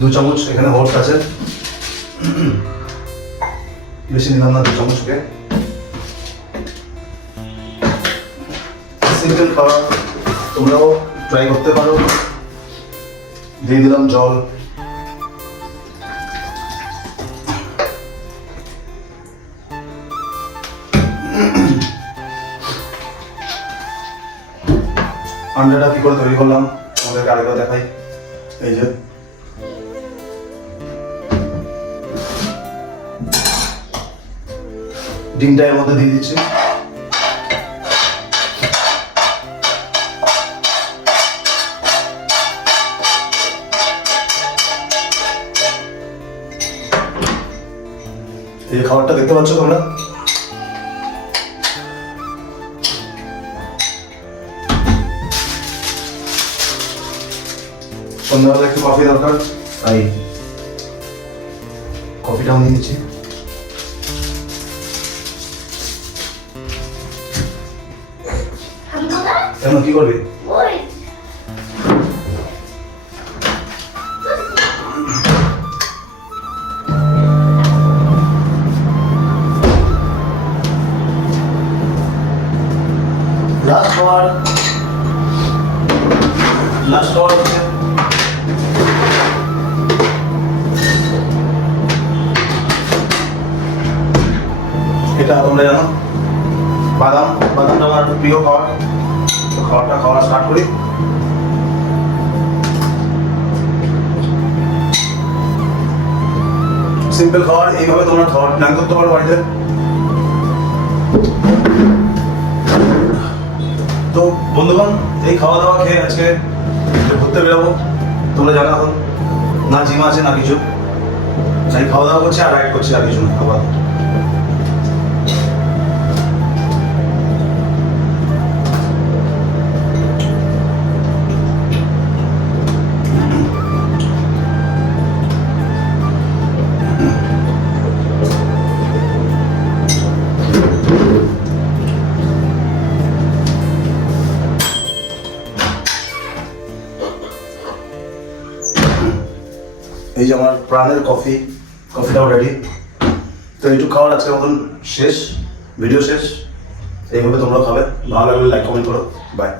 দু চামচ, এখানে হট আছে। বেশি নিলাম না, দু চামচ ওকে সিম্পল খাবার, তোমরাও ট্রাই করতে পারো। দিয়ে দিলাম জল। আন্ডাটা কি করে তৈরি করলাম? আমাদেরকে আরেকবার দেখাই। এই যে। ডিমটা এর মধ্যে দিয়ে দিচ্ছি। এই খাবারটা দেখতে পাচ্ছ তোমরা? সন্ধ্যাবেলা একটু কফি দরকার। তাই কফিটাও নিয়ে কেন কি করবি? লাস্ট খাবার লাস্ট খাবার এটা তোমরা জানো? বাদাম বাদামটা আমার প্রিয় খাবার। তো খাবারটা খাওয়া স্টার্ট করি। সিম্পল খাবার এইভাবে তোমরা খাবার প্ল্যান করতে পারো বাড়িতে। তো বন্ধুগণ, এই খাওয়া দাওয়া খেয়ে আজকে ঘুরতে বেরোবো, তোমরা জানো এখন, না জিম আছে, না কিছু। তাই খাওয়া দাওয়া করছি আর রাইড করছি আর কিছু না আবার এই যে আমার প্রাণের কফি কফিটাও রেডি তো এইটুকু খাওয়ার আজকের মতন শেষ ভিডিও শেষ। এইভাবে তোমরা খাবে। ভালো লাগলে লাইক কমেন্ট করো। বাই